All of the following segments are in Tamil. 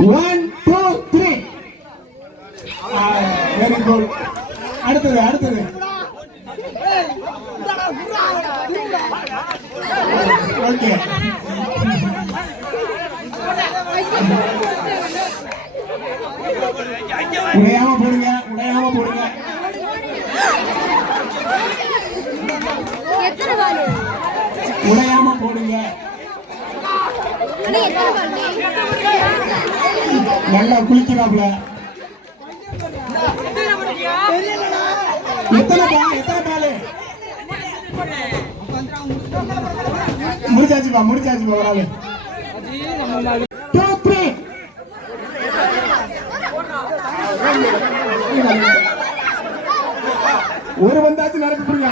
1 2 3. Very good. அடுத்தது அடுத்தது. ஓகே. உடையாம போடுங்க, உடையாம போடுங்க. உடையாம போடுங்க. நல்லா குளிக்கிறாப்ல. எத்தனை பால் முடிச்சாச்சுப்பா முடிச்சாச்சுப்பா. ஒரு ஆளு 2 3. ஒரு வந்தாச்சு நடக்க புரியுங்க.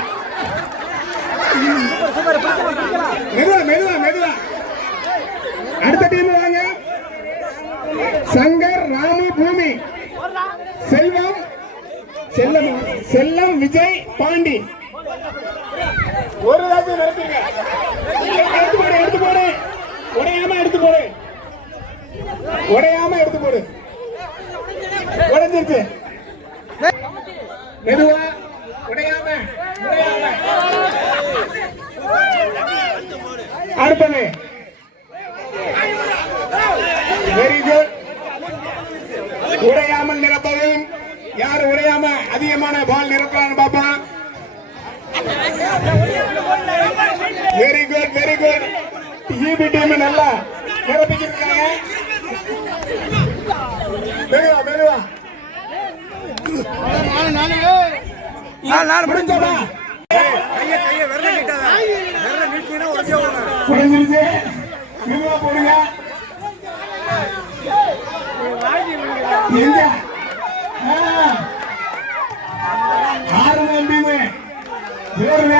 மெதுவா மெதுவா மெதுவா. அடுத்த டீம் வாங்க. சங்கர், ராமு, பூமி, செல்வம், செல்லம், விஜய், பாண்டி. ஒரு ராஜ்யம் நடத்துங்க. எடுத்து போடு எடுத்து போடு. உடையாம எடுத்து போடு. உடையாம எடுத்து போடு. உடைஞ்சிருச்சு. மெதுவா உடையாம உடையாம. அடுத்தது. Very good. உடையாமல் நிரப்பவும். யார் உடையாம அதிகமான பால் நிரப்பலாம் பாப்பா. Very good very good. EP team நல்லா நிரப்பிக்கிருக்காங்க. மெதுவா மெதுவா. முடிஞ்சதா? முடிஞ்சிருச்சு. மெதுவா போடுங்க. எங்க 6 நம்பிமே ஜோருங்க.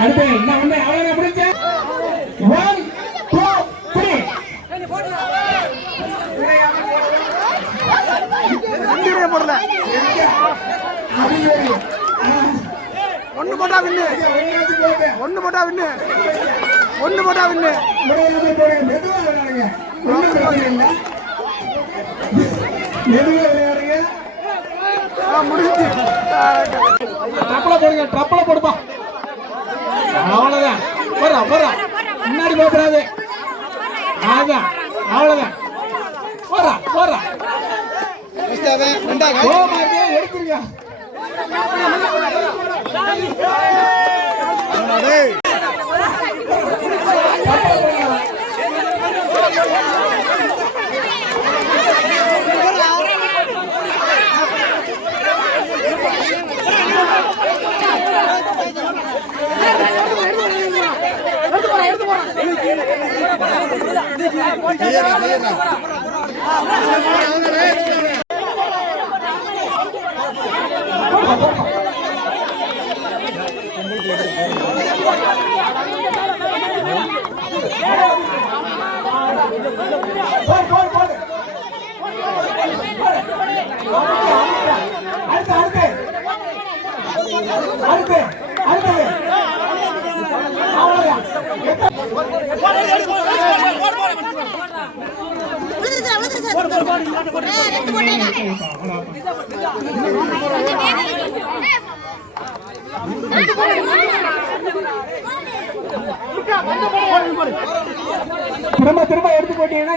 அடுத்து என்ன ஒண்ணு அவன பிடிச்ச 1 2 3. இந்திரே போடல. ஒன்னு போட்டா வின்னு. ஒன்னு போட்டா வின்னு. ஒன்னு போட்டா வின்னு. மெதுவா விளையாடுங்க. ஒன்னு பிரச்சனை இல்ல. மெதுவா விளையாடுங்க. முடிஞ்சு. ட்ரப்ல போடுங்க. ட்ரப்ல போடுப்பா. அவ்வளவுதான். போறா போறா. முன்னாடி போறாது. அதான் அவ்வளவுதான். போறா போறா. எடுத்துருங்க. திரும்ப திரும்ப எடுத்து போட்டீங்கன்னா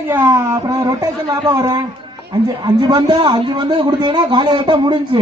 அப்புறம் ரொட்டேஷன் லாபம் வரேன். 5 பந்து கொடுத்தீங்கன்னா காலை கட்ட முடிஞ்சு.